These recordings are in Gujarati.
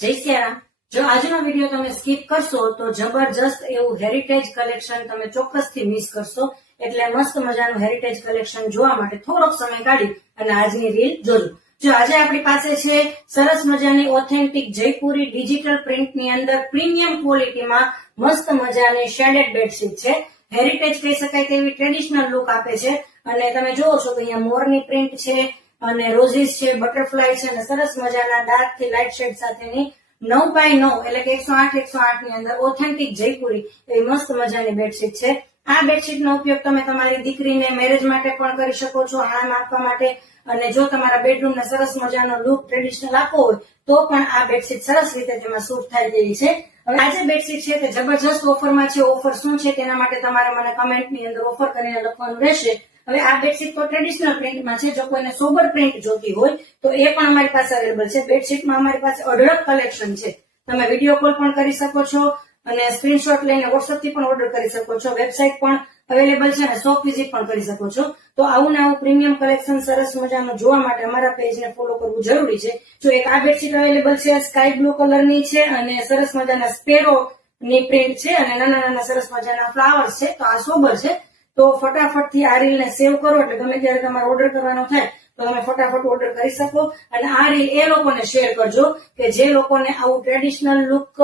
જય સિયારામ. જો આજનો વિડીયો તમે સ્કીપ કરશો તો જબરજસ્ત એવું હેરિટેજ કલેક્શન તમે ચોક્કસથી મિસ કરશો. એટલે મસ્ત મજાનું હેરિટેજ કલેક્શન જોવા માટે થોડોક સમય કાઢી અને આજની રીલ જોજો. જો આજે આપણી પાસે છે સરસ મજાની ઓથેન્ટિક જયપુરી ડિજિટલ પ્રિન્ટની અંદર પ્રીમિયમ ક્વોલિટીમાં મસ્ત મજાની શેડેડ બેડશીટ છે. હેરિટેજ કહી શકાય તેવી ટ્રેડિશનલ લુક આપે છે. અને તમે જોવો છો કે અહીંયા મોરની પ્રિન્ટ છે અને રોઝીસ છે, બટરફ્લાય છે અને સરસ મજાના ડાર્ક થી લાઇટ શેડ સાથેની 9x9 એટલે કે 108x108 ની અંદર ઓથેન્ટિક જયપુરી એવી મસ્ત મજાની બેડશીટ છે. આ બેડશીટનો ઉપયોગ તમે તમારી દીકરીને મેરેજ માટે પણ કરી શકો છો, હામ આપવા માટે. અને જો તમારા બેડરૂમને સરસ મજાનો લુક ટ્રેડિશનલ આપવો હોય તો પણ આ બેડશીટ સરસ રીતે તેમાં સૂટ થાય તેવી છે. હવે આજે બેડશીટ છે તે જબરજસ્ત ઓફરમાં છે. ઓફર શું છે તેના માટે તમારે મને કમેન્ટની અંદર ઓફર કરીને લખવાનું રહેશે. હવે આ બેડશીટ તો ટ્રેડિશનલ પ્રિન્ટમાં છે. જો કોઈને સોબર પ્રિન્ટ જોતી હોય તો એ પણ અમારી પાસે અવેલેબલ છે. બેડશીટમાં અમારી પાસે અઢળક કલેક્શન છે. તમે વિડીયો કોલ પણ કરી શકો છો અને સ્ક્રીનશોટ લઈને વોટ્સએપ થી પણ ઓર્ડર કરી શકો છો. વેબસાઇટ પણ અવેલેબલ છે અને શોપ વિઝિટ પણ કરી શકો છો. તો આવું ને આવું પ્રીમિયમ કલેક્શન સરસ મજાનું જોવા માટે અમારા પેજને ફોલો કરવું જરૂરી છે. જો એક આ બેડશીટ અવેલેબલ છે, સ્કાય બ્લુ કલરની છે અને સરસ મજાના સ્પેરો ની પ્રિન્ટ છે અને નાના નાના સરસ મજાના ફ્લાવર્સ છે. તો આ સોબર છે. તો ફટાફટ થી આ રીલને સેવ કરો એટલે ગમે ત્યારે તમારે ઓર્ડર કરવાનો થાય તો તમે ફટાફટ ઓર્ડર કરી શકો. અને આ રીલ એ લોકોને શેર કરજો કે જે લોકોને આવું ટ્રેડિશનલ લુક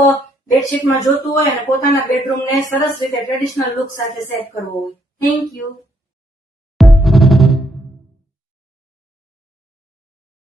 બેડશીટમાં જોતું હોય અને પોતાના બેડરૂમને સરસ રીતે ટ્રેડિશનલ લુક સાથે સેટ કરવો હોય. Thank you.